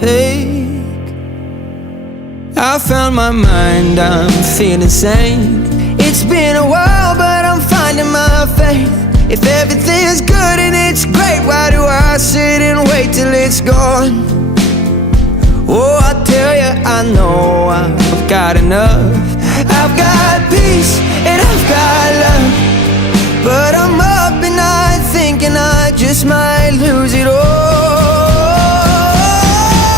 take. I found my mind, I'm feeling sane. It's been a while, but I'm finding my faith. If everything's good and it's great, why do I sit and wait till it's gone? Oh, I tell you, I know I've got enough. I've got peace and I've got love, but I'm up at night thinking I just might lose it all.